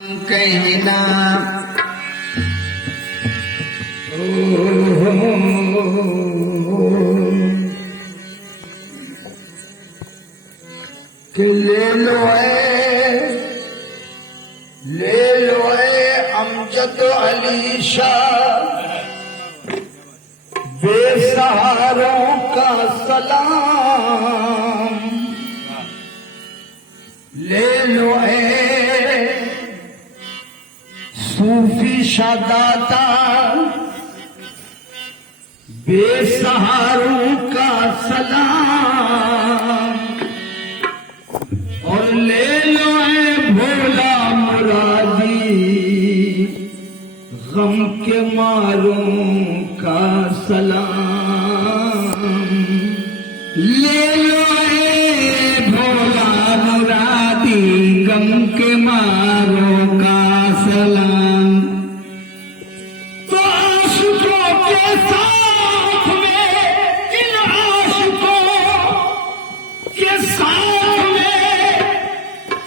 कहना कि ले लो अमजद अली शाह बेसहारों का सलाम। ले लो सूफी शादाता बेसहारों का सलाम। और ले लो भोला मुरादी गम के मारों का सलाम। ले लो भोला मुरादी गम के मारों का सलाम। तो आशिकों के साथ में इन आशिकों के साथ में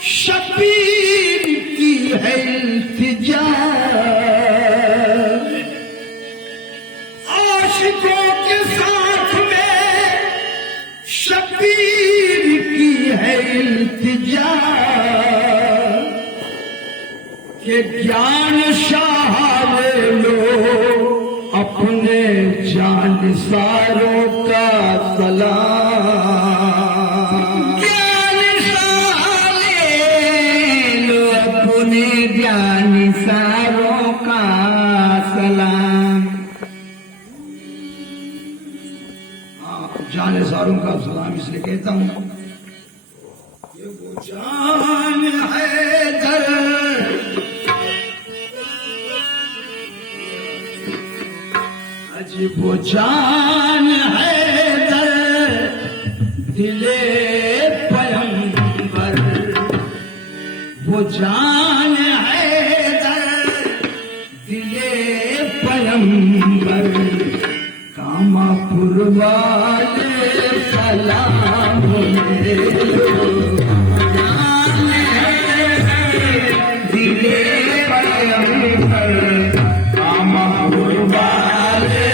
शबीर की है इल्तिजा। आशिकों के साथ में शबीर की है इल्तिजा कि ज्ञान शाह ले लो अपने जानिसारों का सलाम। ज्ञान शाह ले लो अपने जानिसारों का सलाम। जानिसारों का सलाम इसलिए कहता हूं ये वो जान है दर वो जान है दर दिले पैगंबर। वो जान है दर दिले पैगंबर। कामापुर वाले सलाम ले लो। जान है दिले पैगंबर। कामापुर वाले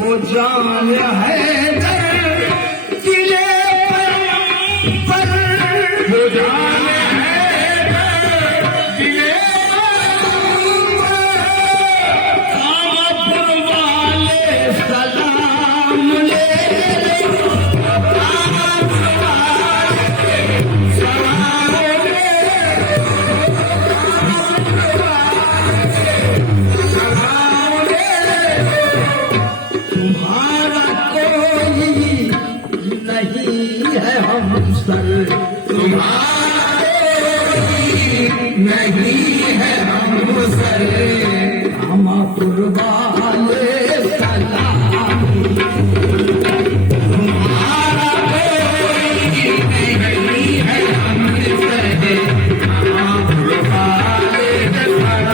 वो जान है दर दिले पर। वो जान है दर दिले कामापुर वाले सलाम ले लो। कामापुर वाले सलाम ले तुम्हारा कोई नहीं है हमसर। तुम्हारा कोई नहीं है हमसर। कामापुर वाले सलाम। तुम्हारा कोई नहीं है हमसर। कामापुर वाले सलाम।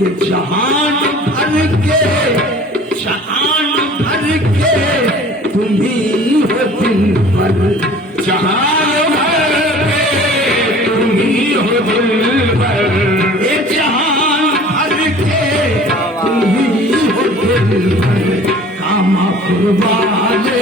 कि जहान भर के तुम ही हो दिल पर, जहान भर के तुम ही हो दिल पर, जहान भर के तुम ही हो दिल पर, कामापुर वाले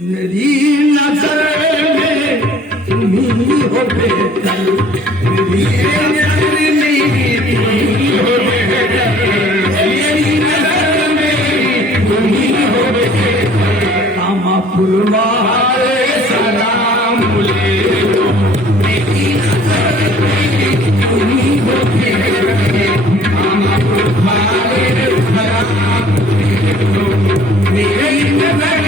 मेरी नजर में तुम ही हो बेहतर, मेरी नजर में तुम ही हो बेहतर, मेरी नजर में तुम ही हो बेहतर, कामापुर वाले सलाम ले लो, मेरी नजर में तुम ही हो बेहतर, कामापुर वाले सलाम ले लो, मेरी नजर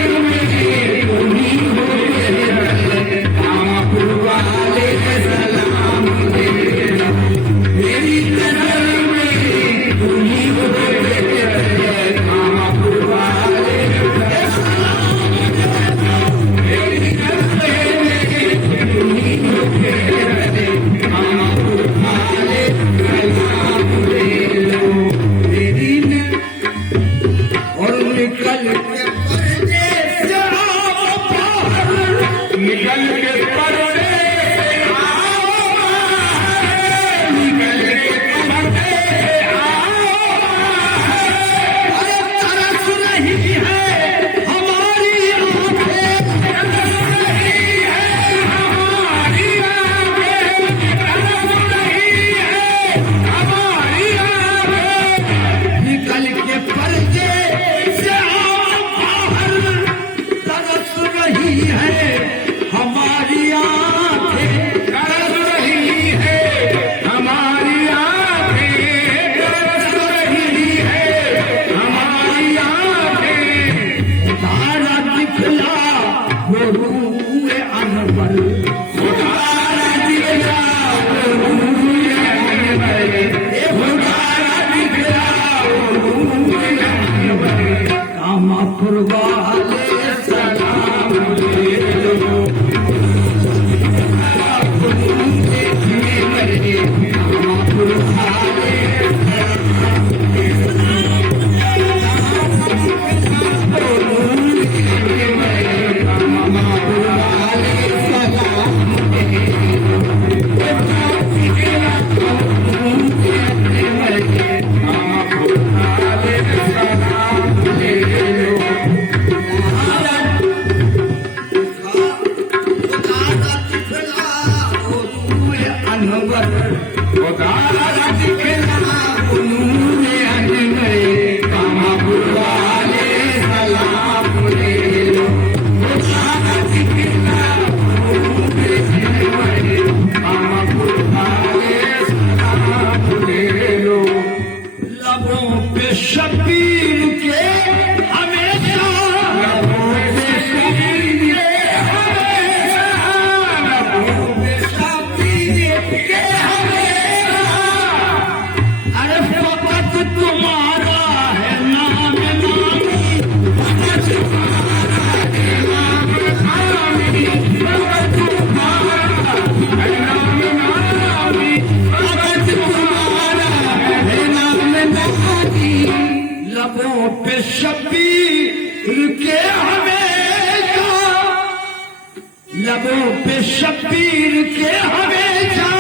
लबों पे शब्बीर के हमेशा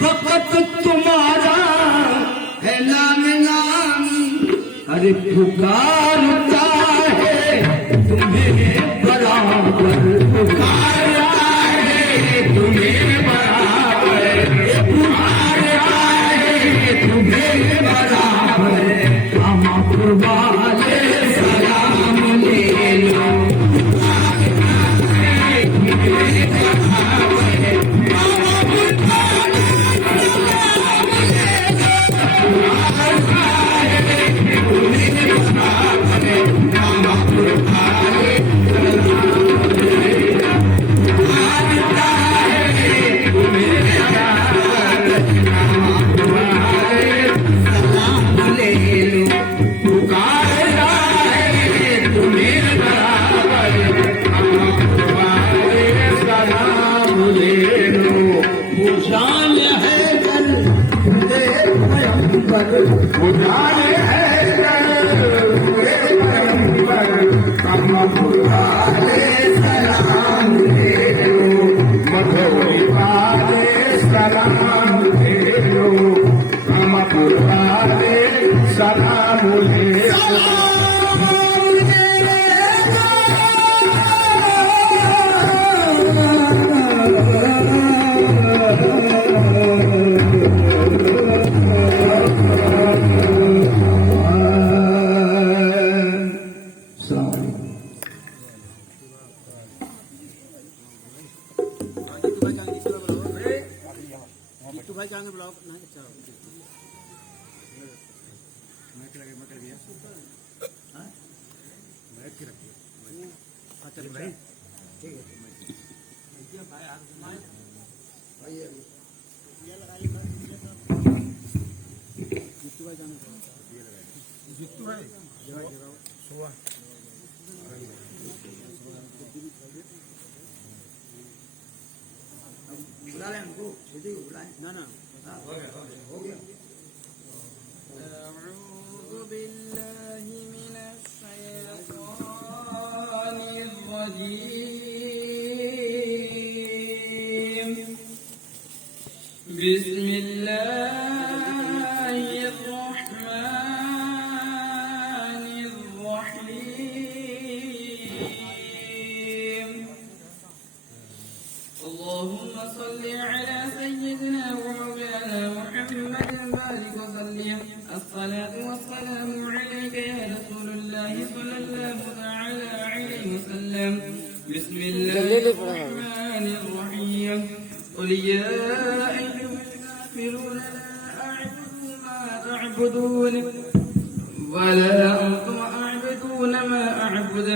फकत तुम्हारा है नाम नाम। अरे पुकारता है तुम्हें बराबर, पुकारा है तुम्हें बराबर, पुकारा है तुम्हें बराबर। हम वाले सलाम ले लो, उजाले है हम पुराने सलाम ले लो, मधुरी वाले सलाम ले लो, हम पुराने सलाम ले लो। भाई जाने ब्लॉग नहीं चलो भाई ठीक बुला लें हमको, सीधी बुलाएं। ना ना हो गया। أعوذ بالله من الشيطان الرجيم بسم الله الرحمن الرحيم اللهم صل على سيدنا ومولانا محمد بارك وسلم الصلاة والسلام عليك يا رسول الله صلى الله تعالى عليه وسلم بسم الله الرحمن الرحيم قل يا أيها الكافرون لا أعبد ما تعبدون ولا أنتم أعبدون ما أعبد